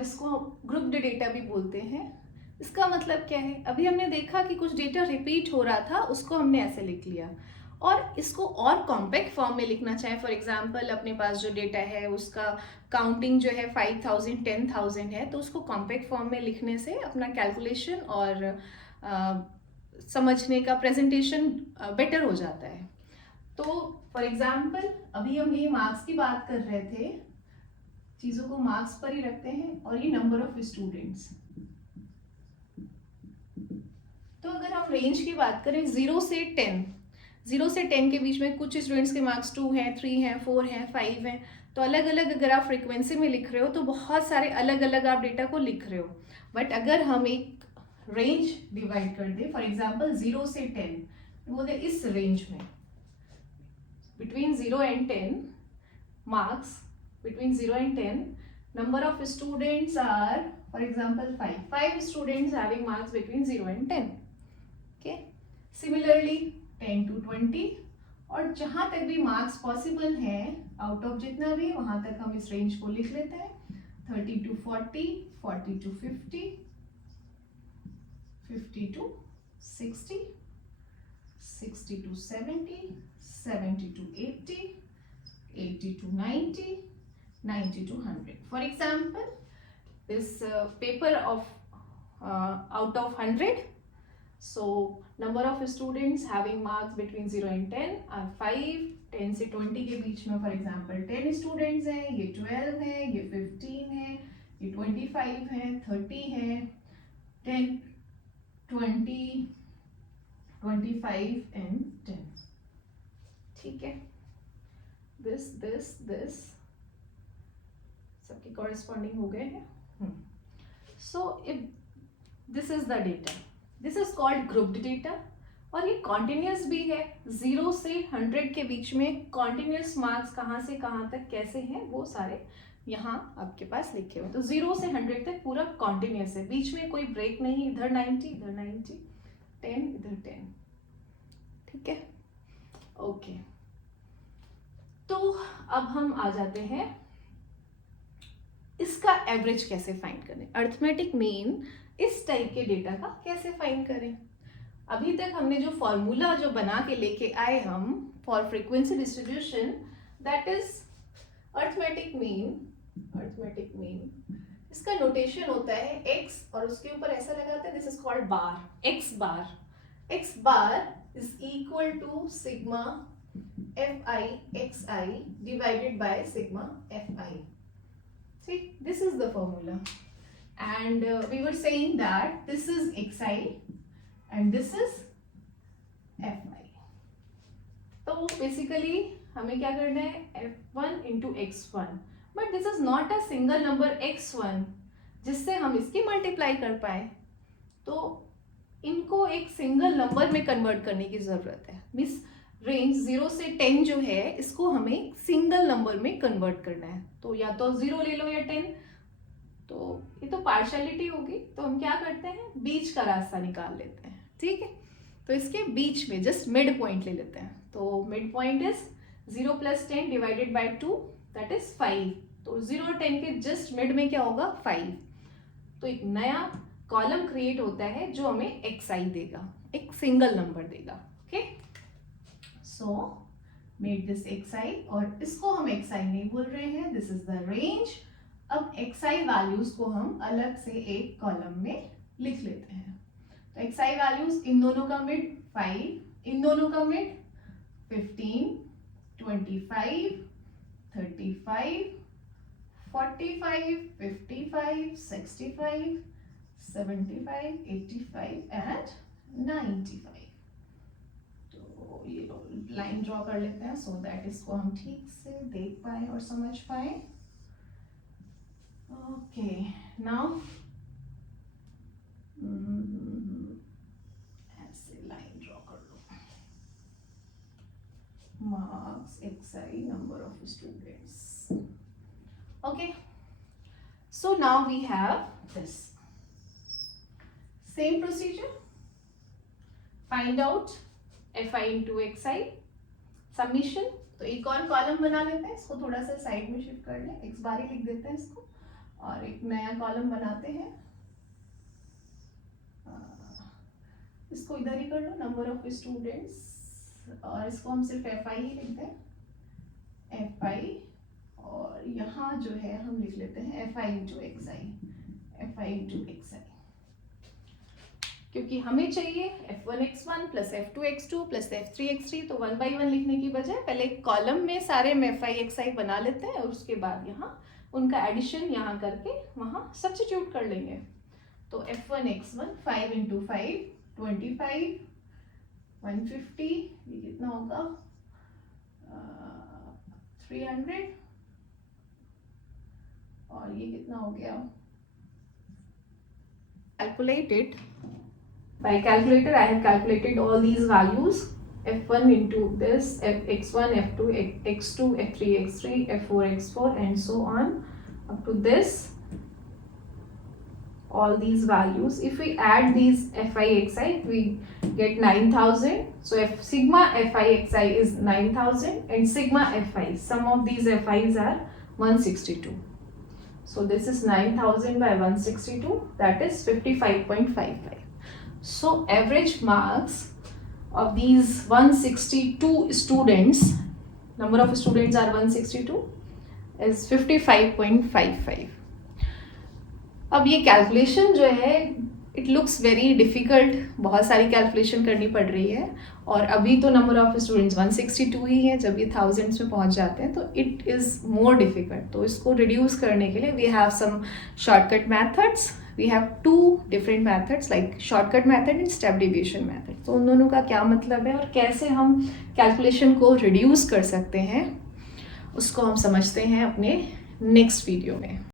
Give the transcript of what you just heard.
जिसको grouped data भी बोलते हैं। इसका मतलब क्या है, अभी हमने देखा कि कुछ डेटा रिपीट हो रहा था, उसको हमने ऐसे लिख लिया। और इसको और कॉम्पैक्ट फॉर्म में लिखना चाहे, फॉर एग्जांपल अपने पास जो डेटा है उसका काउंटिंग जो है 5000 10,000 है, तो उसको कॉम्पैक्ट फॉर्म में लिखने से अपना कैलकुलेशन और समझने का प्रेजेंटेशन बेटर हो जाता है। तो फॉर एग्जांपल अभी हम ये मार्क्स की बात कर रहे थे, चीजों को मार्क्स पर ही रखते हैं, और ये नंबर ऑफ स्टूडेंट्स। तो अगर हम रेंज की बात करें 0 से 10, 0 से 10 के बीच में कुछ स्टूडेंट्स के मार्क्स 2 हैं, 3 हैं, 4 हैं, 5 हैं, तो अलग अलग अगर आप फ्रीक्वेंसी में लिख रहे हो तो बहुत सारे अलग अलग आप डेटा को लिख रहे हो। बट अगर हम एक रेंज डिवाइड कर दे, फॉर एग्जाम्पल 0 से 10 बोले इस रेंज में between 0 and 10 marks, between 0 and 10 number of students are, for example, 5 students having marks between 0 and 10. Okay, similarly 10 to 20, और जहां तक भी मार्क्स पॉसिबल है आउट ऑफ जितना भी, वहां तक हम इस रेंज को लिख लेते हैं। 30 to 40, 40 to 50, 50 to 60, 60 to 70, 70 to 80, 80 to 90, 90 to 100. For example, this paper of out of 100, so number of students having marks between 0 and 10 are 5. 10 से 20 के बीच में फॉर एग्जाम्पल 10 स्टूडेंट्स हैं, ये 12 है, ये 15 है, ये 25 है, 30 है, 10, 20, 25 and 10. ठीक है, this सबके कॉरेस्पॉन्डिंग हो गए हैं। So if this is the data, this is called grouped data, और ये कॉन्टिन्यूस भी है। 0 से 100 के बीच में कॉन्टिन्यूस मार्क्स कहाँ से कहाँ तक कैसे हैं वो सारे यहाँ आपके पास लिखे हुए। तो 0 से 100 तक पूरा कॉन्टिन्यूस है, बीच में कोई ब्रेक नहीं, इधर 90 इधर 90, 10 इधर 10। ठीक है, ओके। तो अब हम आ जाते हैं इसका एवरेज कैसे फाइंड करें, अर्थमेटिक मीन इस टाइप के डेटा का कैसे फाइंड करें। अभी तक हमने जो फॉर्मूला जो बना के लेके आए हम for frequency distribution, that is arithmetic mean. Arithmetic mean इसका नोटेशन होता है x, और उसके ऊपर ऐसा लगाते हैं, this is called bar, x bar. x bar is equal to sigma fi xi divided by sigma fi. See, this is the formula, and we were saying that this is xi and this is fi. तो basically हमें क्या करना है, f1 into x1, but this is not a single number x1 जिससे हम इसकी multiply कर पाए, तो इनको एक सिंगल नंबर में कन्वर्ट करने की जरूरत है। मीन्स रेंज 0 से 10 जो है इसको हमें सिंगल नंबर में कन्वर्ट करना है, तो या तो 0 ले लो या 10, तो ये तो पार्शियलिटी होगी, तो हम क्या करते हैं, बीच का रास्ता निकाल लेते हैं। ठीक है, तो इसके बीच में जस्ट मिड पॉइंट ले लेते हैं, तो mid point is 0 + 10 divided by 2, that is 5। तो 0 और 10 के जस्ट मिड में क्या होगा, 5। तो एक नया कॉलम क्रिएट होता है जो हमें xi देगा, एक सिंगल नंबर देगा। Okay, so made this xi, और इसको हम xi नहीं बोल रहे हैं, दिस इज द रेंज। अब xi वैल्यूज को हम अलग से एक कॉलम में लिख लेते हैं। तो xi वैल्यूज, इन दोनों का मिड 5, इन दोनों का मिड 15, 25, 35, 45, 55, 65, 75, 85 and 95। तो ये लाइन ड्रॉ कर लेते हैं सो दैट इसको हम ठीक से देख पाए और समझ पाए। ओके, नाउ ऐसे लाइन ड्रॉ कर लो, marks xi, number of students. Okay, so now we have this same procedure, find out fi into xi, summation। तो एक और कॉलम बना लेते हैं, इसको थोड़ा सा साइड में शिफ्ट कर लें, x बार ही लिख देते हैं इसको, और एक नया कॉलम बनाते हैं, इसको इधर ही कर लो, नंबर ऑफ स्टूडेंट्स, और इसको हम सिर्फ FI ही लिखते हैं, FI, और यहाँ जो है हम लिख लेते हैं FI इंटू XI, क्योंकि हमें चाहिए F1x1 plus F2x2 plus F3x3, तो 1 बाई 1 लिखने की बजाय पहले कॉलम में सारे में FI XI बना लेते हैं और उसके बाद यहाँ उनका एडिशन यहाँ करके वहाँ सब्स्टिट्यूट कर लेंगे। तो F1x1 5 इंटू 5 25, 150, ये कितना होगा 300, और ये कितना हो गया, calculated by calculator I have calculated all these values, F1 into this, X1, F2, X2, F3, X3, F4, X4 and so on up to this, all these values. If we add these FI XI we get 9000, so sigma FI XI is 9000 and sigma FI, sum of these FIs are 162. So this is 9000 by 162, that is 55.55. So average marks of these 162 students, number of students are 162, is 55.55. अब ये calculation जो है it looks very difficult, बहुत सारी calculation करनी पड़ रही है, और अभी तो नंबर ऑफ स्टूडेंट्स 162 ही है, जब ये थाउजेंड्स में पहुंच जाते हैं तो इट इज़ मोर डिफ़िकल्ट। तो इसको रिड्यूस करने के लिए we have some shortcut methods, we have 2 different methods like shortcut method and step deviation method. तो उन दोनों का क्या मतलब है और कैसे हम कैलकुलेशन को रिड्यूस कर सकते हैं, उसको हम समझते हैं अपने नेक्स्ट वीडियो में।